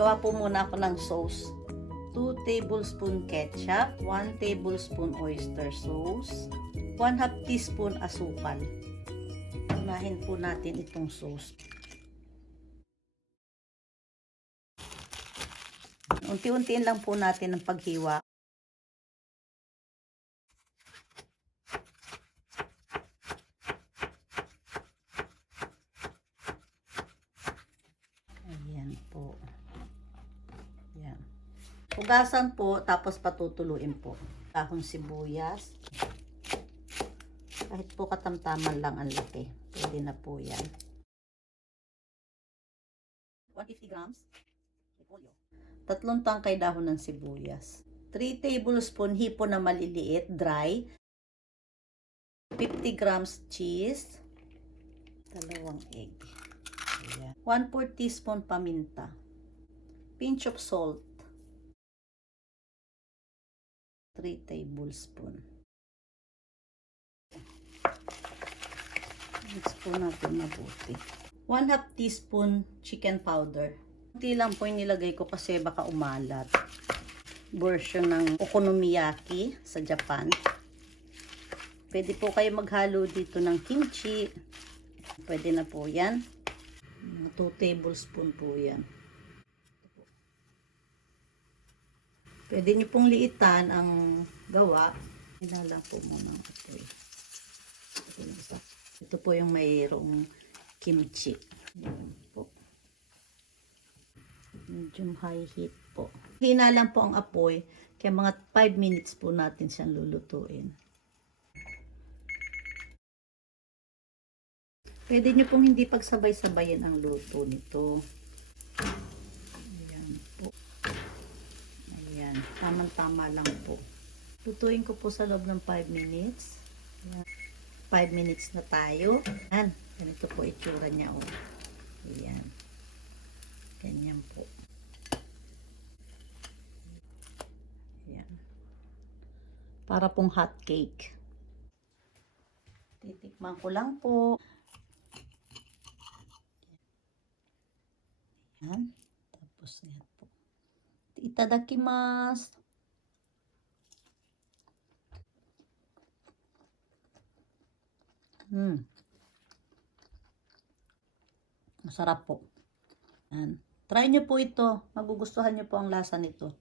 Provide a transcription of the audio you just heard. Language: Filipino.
Gagawa po muna ako ng sauce. 2 tablespoon ketchup, 1 tablespoon oyster sauce, 1/2 teaspoon asukal. Unahin po natin itong sauce. Unti-untiin lang po natin ang paghiwa. Ayan po. Ayan. Hugasan po, tapos patutuluin po. Dahon sibuyas. Kahit po katamtaman lang ang laki. Pwede na po yan. 150 grams. Repolyo. 3 tangkay dahon ng sibuyas. 3 tablespoon hipon na maliliit, dry. 50 grams cheese. 2 egg. Ayan. 1/4 teaspoon paminta. Pinch of salt. 3 tablespoon. Mix po natin mabuti. 1/2 teaspoon chicken powder. Hindi lang po yung nilagay ko kasi baka umalat. Version ng okonomiyaki sa Japan. Pwede po kayo maghalo dito ng kimchi. Pwede na po yan. 2 tablespoon po yan. Pwede nyo pong liitan ang gawa. Ilalang po muna ang apoy. Ito po yung mayroong kimchi. Ayan po. Medium high heat po. Hina lang po ang apoy. Kaya mga 5 minutes po natin siyang lulutuin. Pwede nyo pong hindi pagsabay-sabayin ang luto nito. Ayan po. Ayan. Tamang-tama lang po. Lutuin ko po sa loob ng 5 minutes. Ayan. 5 minutes na tayo. Ayan. Ganito po itsura niya. Oh. Ayan. Ganyan po. Ayan. Para pong hot cake. Titikman ko lang po. Ayan. Tapos yan po. Itadakimasu. Masarap po. Ayan. Try nyo po ito. Magugustuhan nyo po ang lasa nito.